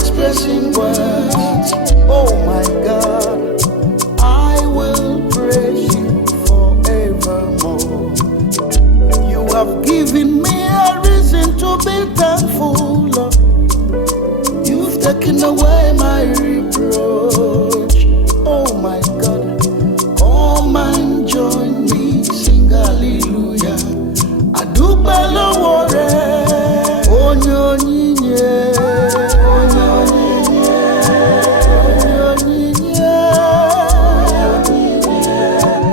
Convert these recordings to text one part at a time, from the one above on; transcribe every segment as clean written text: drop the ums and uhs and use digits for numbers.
express in words. Oh my God, I will praise you forevermore. You have given me a reason to be thankful, Lord. You've taken away my reproach. Oh my God, come and join me, sing hallelujah. Adubelo wore, Onye Onyinye, Onye Onyinye, Onye Onyinye,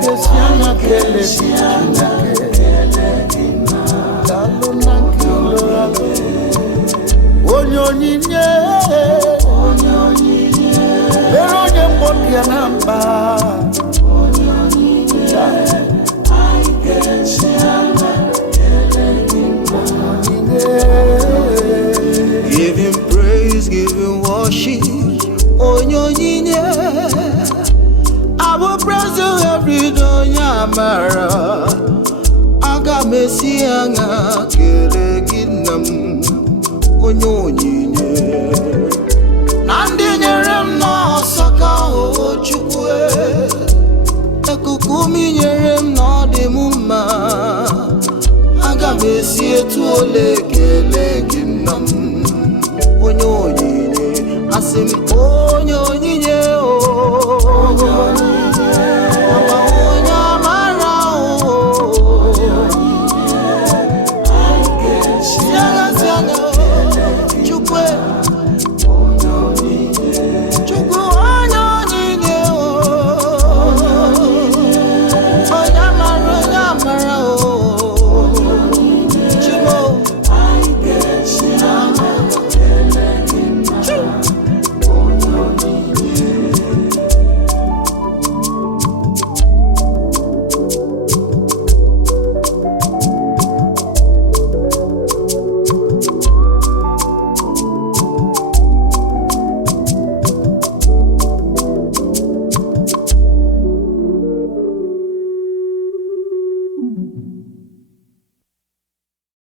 Kesiana kele kina, Galo na kilo, Onye Onyinye, Onye Onyinye, Pero nye mboti ya namba, Onye Onyinye, I Kesiana. Give him praise, give him worship, Onye Onyinye. I will praise you every day, Yamara. Aga mesi anga kele ginam, Onye Onyinye. Nandi nyerem na saka ochukwe, ekukumi nyerem na demuma. Aga mesi etu ole kele ginam.